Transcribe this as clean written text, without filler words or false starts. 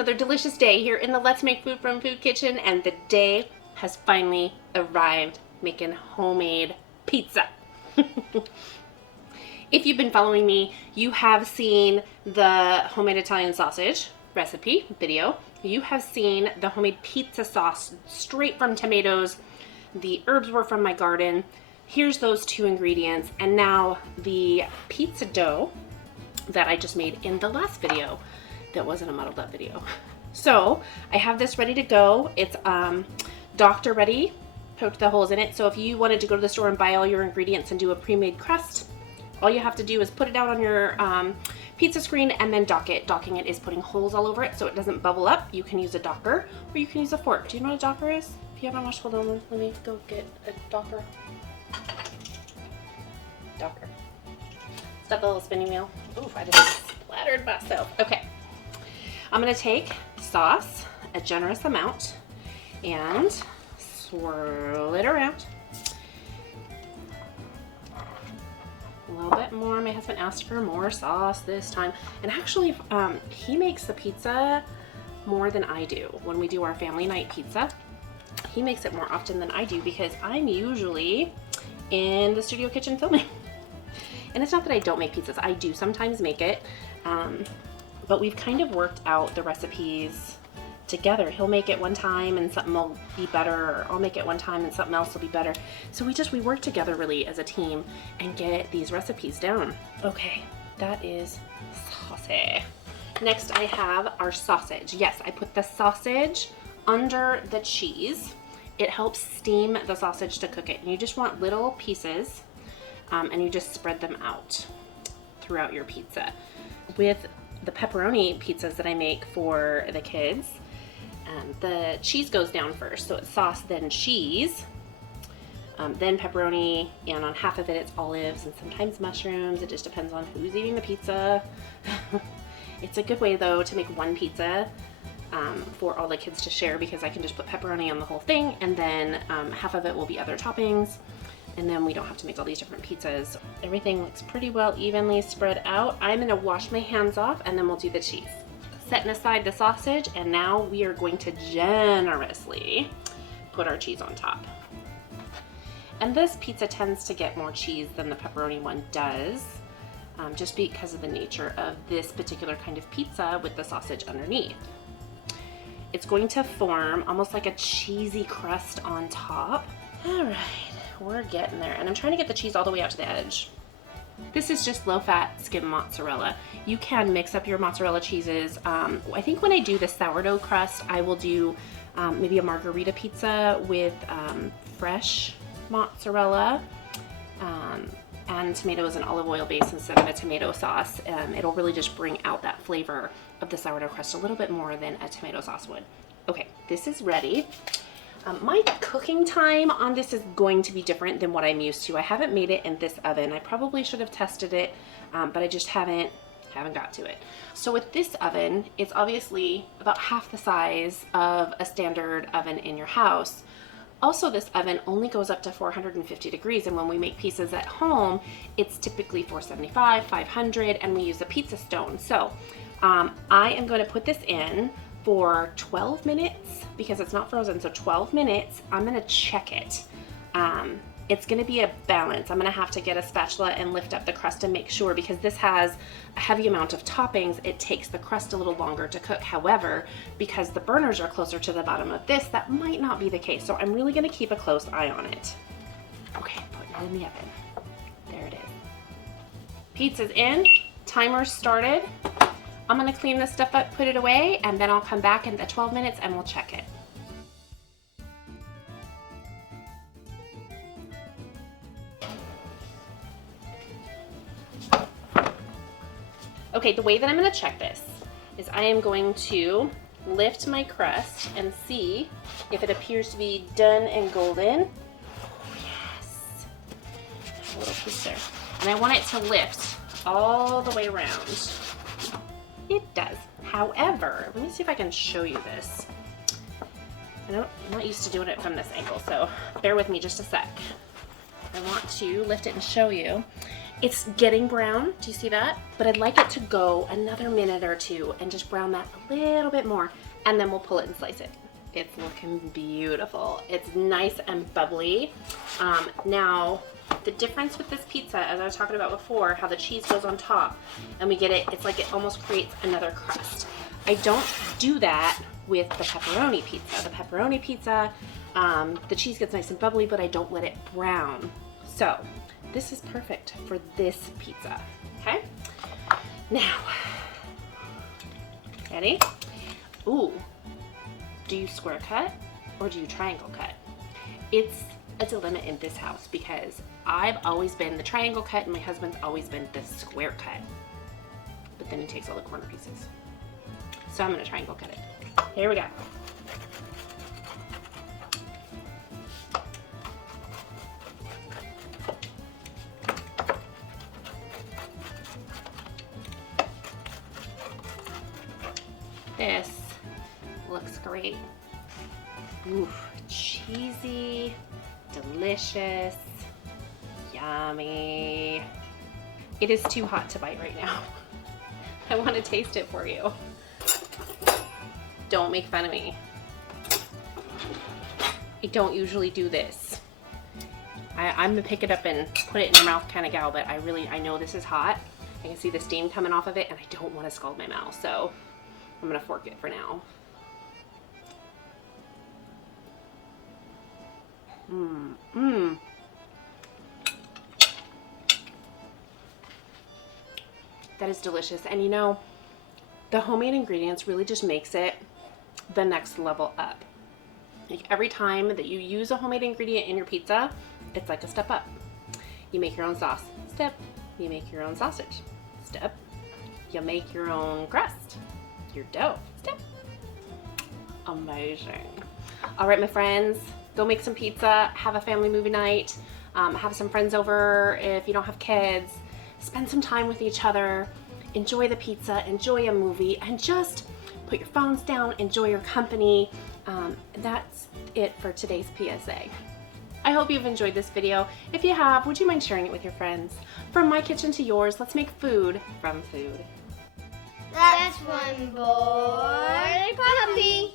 another delicious day here in the Let's Make Food from Food Kitchen, and the day has finally arrived, making homemade pizza. If you've been following me, you have seen the homemade Italian sausage recipe video. You have seen the homemade pizza sauce straight from tomatoes. The herbs were from my garden. Here's those two ingredients, and now the pizza dough that I just made in the last video that wasn't a muddled up video. So I have this ready to go. It's doctor ready, poked the holes in it. So if you wanted to go to the store and buy all your ingredients and do a pre-made crust, all you have to do is put it out on your pizza screen and then dock it. Docking it is putting holes all over it so it doesn't bubble up. You can use a docker or you can use a fork. Do you know what a docker is? If you haven't watched, hold on, let me go get a docker. Docker. It's got the little spinning wheel. Oof, I just splattered myself. Okay. I'm gonna take sauce, a generous amount, and swirl it around. A little bit more. My husband asked for more sauce this time. And actually, he makes the pizza more than I do. When we do our family night pizza, he makes it more often than I do because I'm usually in the studio kitchen filming. And it's not that I don't make pizzas. I do sometimes make it. But we've kind of worked out the recipes together. He'll make it one time and something will be better, or I'll make it one time and something else will be better. So we work together really as a team and get these recipes down. Okay, that is saucy. Next I have our sausage. Yes, I put the sausage under the cheese. It helps steam the sausage to cook it. And you just want little pieces and you just spread them out throughout your pizza. With the pepperoni pizzas that I make for the kids, the cheese goes down first. So it's sauce, then cheese, then pepperoni, and on half of it it's olives and sometimes mushrooms. It just depends on who's eating the pizza. It's a good way though to make one pizza for all the kids to share, because I can just put pepperoni on the whole thing, and then half of it will be other toppings, and then we don't have to make all these different pizzas. Everything looks pretty well evenly spread out. I'm gonna wash my hands off and then we'll do the cheese. Setting aside the sausage, and now we are going to generously put our cheese on top. And this pizza tends to get more cheese than the pepperoni one does, just because of the nature of this particular kind of pizza with the sausage underneath. It's going to form almost like a cheesy crust on top. All right. We're getting there, and I'm trying to get the cheese all the way out to the edge. This is just low-fat skim mozzarella. You can mix up your mozzarella cheeses. I think when I do the sourdough crust, I will do maybe a margarita pizza with fresh mozzarella and tomatoes and olive oil base instead of a tomato sauce. It'll really just bring out that flavor of the sourdough crust a little bit more than a tomato sauce would. Okay, this is ready. My cooking time on this is going to be different than what I'm used to. I haven't made it in this oven. I probably should have tested it, but I just haven't got to it. So with this oven, it's obviously about half the size of a standard oven in your house. Also, this oven only goes up to 450 degrees, and when we make pizzas at home, it's typically 475, 500, and we use a pizza stone. So I am going to put this in for 12 minutes because it's not frozen. So 12 minutes, I'm gonna check it. It's gonna be a balance. I'm gonna have to get a spatula and lift up the crust and make sure, because this has a heavy amount of toppings, it takes the crust a little longer to cook. However, because the burners are closer to the bottom of this, that might not be the case. So I'm really gonna keep a close eye on it. Okay, putting it in the oven. There it is. Pizza's in, timer started. I'm gonna clean this stuff up, put it away, and then I'll come back in the 12 minutes and we'll check it. Okay, the way that I'm gonna check this is I am going to lift my crust and see if it appears to be done and golden. Oh, yes. A little piece there. And I want it to lift all the way around. It does. However, let me see if I can show you this. I'm not used to doing it from this angle, so bear with me just a sec. I want to lift it and show you. It's getting brown, do you see that? But I'd like it to go another minute or two and just brown that a little bit more, and then we'll pull it and slice it. It's looking beautiful. It's nice and bubbly. Now, the difference with this pizza, as I was talking about before, how the cheese goes on top and we get it, it's like it almost creates another crust. I don't do that with the pepperoni pizza. The pepperoni pizza, the cheese gets nice and bubbly, but I don't let it brown. So this is perfect for this pizza, okay? Now, ready? Ooh, do you square cut or do you triangle cut? It's a dilemma in this house because I've always been the triangle cut and my husband's always been the square cut. But then he takes all the corner pieces. So I'm gonna triangle cut it. Here we go. This looks great. Ooh, cheesy, delicious, yummy. It is too hot to bite right now. I want to taste it for you. Don't make fun of me. I don't usually do this. I'm the pick it up and put it in your mouth kind of gal, but I know this is hot. I can see the steam coming off of it and I don't want to scald my mouth, so I'm gonna fork it for now. That is delicious. And you know, the homemade ingredients really just makes it the next level up. Like every time that you use a homemade ingredient in your pizza, it's like a step up. You make your own sauce, step. You make your own sausage, step. You make your own crust, your dough, step. Amazing. All right, my friends, go make some pizza, have a family movie night, have some friends over if you don't have kids, spend some time with each other, enjoy the pizza, enjoy a movie, and just put your phones down, enjoy your company. That's it for today's PSA. I hope you've enjoyed this video. If you have, would you mind sharing it with your friends? From my kitchen to yours, let's make food from food. That's one boy puppy.